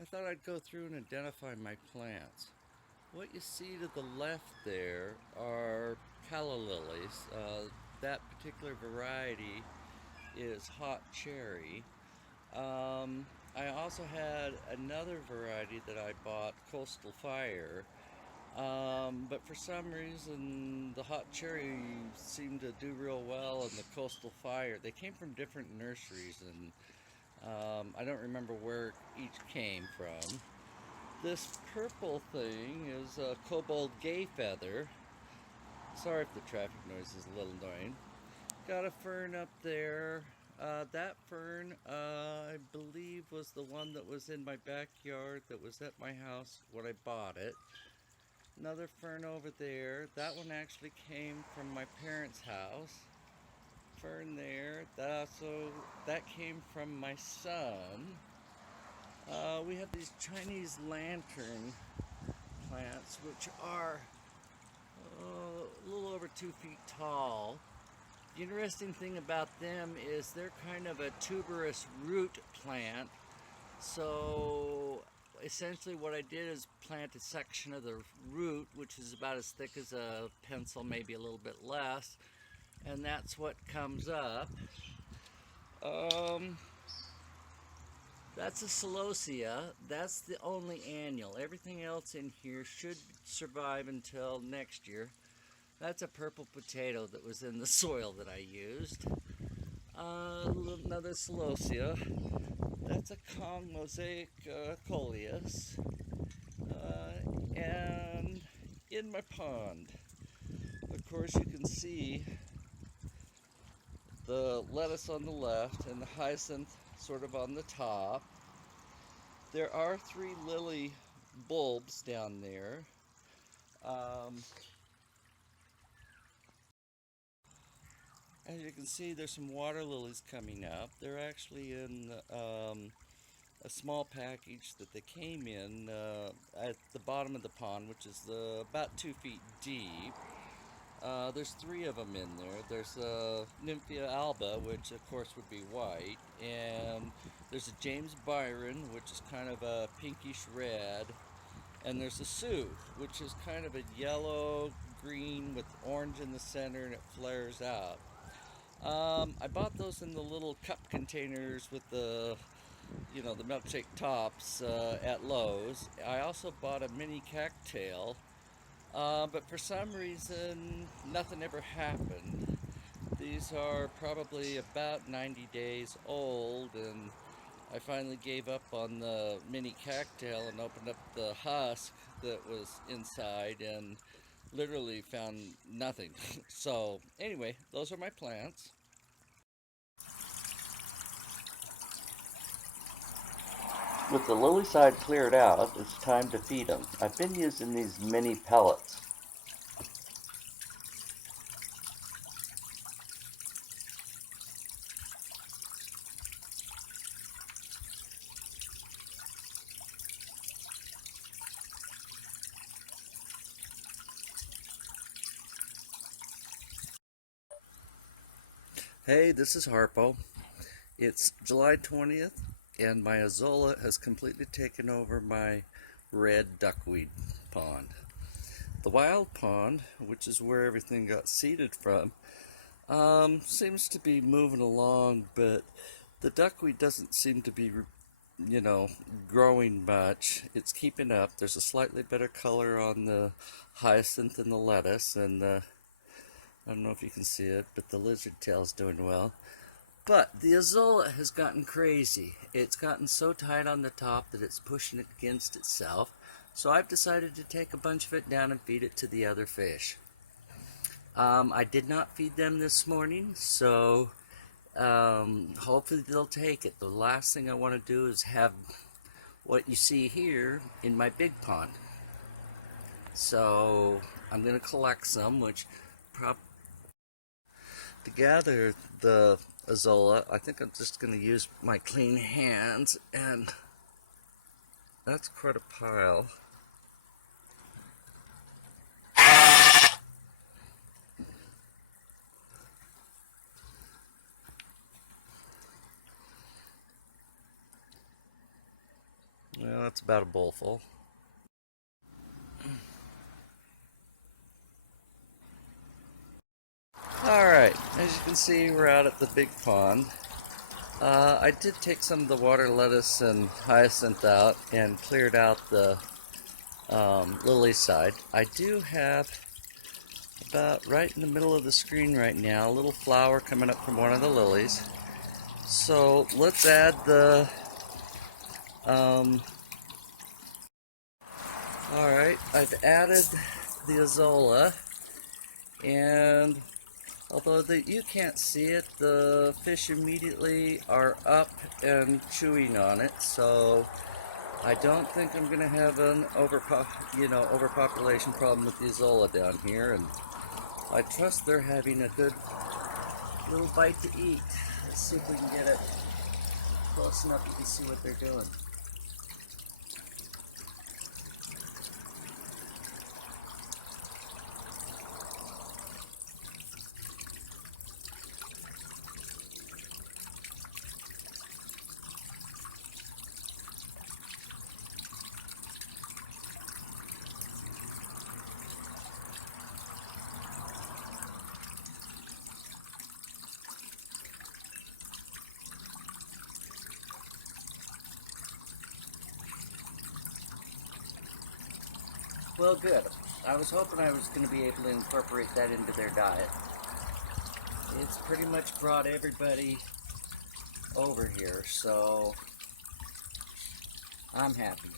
I thought I'd go through and identify my plants. What you see to the left there are calla lilies. That particular variety is hot cherry. I also had another variety that I bought, Coastal Fire. But for some reason, the hot cherry seemed to do real well, and the Coastal Fire. They came from different nurseries, and I don't remember where each came from. This purple thing is a kobold gay feather. Sorry if the traffic noise is a little annoying. Got a fern up there. That fern, I believe, was the one that was in my backyard that was at my house when I bought it. Another fern over there. That one actually came from my parents' house. Fern there. That came from my son. We have these Chinese lantern plants, which are a little over 2 feet tall. The interesting thing about them is they're kind of a tuberous root plant. So essentially what I did is plant a section of the root, which is about as thick as a pencil, maybe a little bit less, and that's what comes up. Um, that's a celosia. That's the only annual. Everything else in here should survive until next year. That's a purple potato that was in the soil that I used. Another celosia. That's a Kong mosaic coleus. And in my pond, of course, you can see the lettuce on the left and the hyacinth sort of on the top. There are 3 lily bulbs down there. Um, as you can see, there's some water lilies coming up. They're actually in a small package that they came in at the bottom of the pond, which is about 2 feet deep. There's 3 of them in there. There's a Nymphia alba, which of course would be white, and there's a James Byron, which is kind of a pinkish red, and there's a Sue, which is kind of a yellow green with orange in the center, and it flares out. I bought those in the little cup containers with the milkshake tops at Lowe's. I also bought a mini cattail, but for some reason, nothing ever happened. These are probably about 90 days old, and I finally gave up on the mini cattail and opened up the husk that was inside and literally found nothing. So, anyway, those are my plants. With the lily side cleared out, it's time to feed them. I've been using these mini pellets. Hey, this is Harpo. It's July 20th, and my Azolla has completely taken over my red duckweed pond. The wild pond, which is where everything got seeded from, seems to be moving along, but the duckweed doesn't seem to be, growing much. It's keeping up. There's a slightly better color on the hyacinth and the lettuce, and I don't know if you can see it, but the lizard tail's doing well. But the Azolla has gotten crazy. It's gotten so tight on the top that it's pushing it against itself. So I've decided to take a bunch of it down and feed it to the other fish. I did not feed them this morning, so hopefully they'll take it. The last thing I want to do is have what you see here in my big pond. So I'm going to collect some, which to gather the Azolla, I think I'm just going to use my clean hands, and that's quite a pile. Well, That's about a bowlful. Alright, as you can see, we're out at the big pond. I did take some of the water lettuce and hyacinth out and cleared out the lily side. I do have about right in the middle of the screen right now a little flower coming up from one of the lilies. So let's add the alright, I've added the Azolla, and although you can't see it, the fish immediately are up and chewing on it, so I don't think I'm going to have an overpopulation problem with the Azolla down here, and I trust they're having a good little bite to eat. Let's see if we can get it close enough you can see what they're doing. Well, good. I was hoping I was going to be able to incorporate that into their diet. It's pretty much brought everybody over here, so I'm happy.